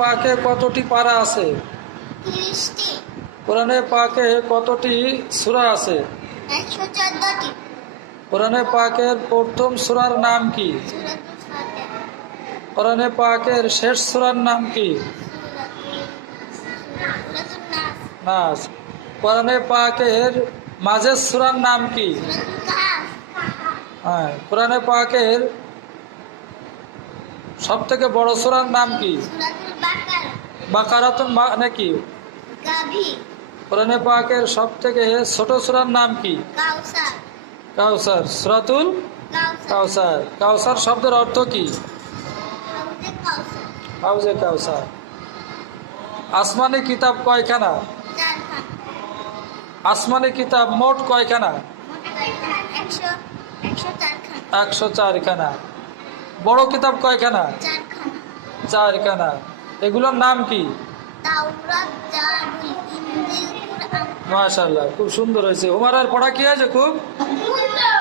পাকে কতটি পারা আছে? 30টি। কোরআনে পাকে কতটি সূরা আছে? 114টি। কোরআনে পাকের প্রথম সূরার নাম কি? সূরাতুল ফাতিহা। কোরআনে পাকের শেষ সূরার নাম কি? সূরাতুন নাস। নাস। কোরআনে পাকের মাঝের সূরার নাম কি? সূরাতুল কাহফ। হ্যাঁ। কোরআনে পাকের সব থেকে বড় সূরার নাম কি? সূরাতুল বাকারা। বাকারাতুন মানে কি? গাভী। কোরআনে পাকের সব থেকে ছোট সূরার নাম কি? কাউসার। কাউসার। সূরাতুল কাউসার। কাউসার। কাউসার শব্দের অর্থ কি? হাউজে কাউসার। হাউজে কাউসার। আসমানি কিতাব কয়খানা? 4খানা। আসমানি কিতাব মোট কয়খানা? মোট কয়খানা? 104খানা। 104খানা। বড় কিতাব কয়খানা? 4খানা। 4খানা। এগুলোর নাম কি? তাওরাত, জাবুর, ইনজিল, কুরআন। মাশাআল্লাহ, খুব সুন্দর হয়েছে। হুমারার পড়া কি হয়েছে? খুব সুন্দর।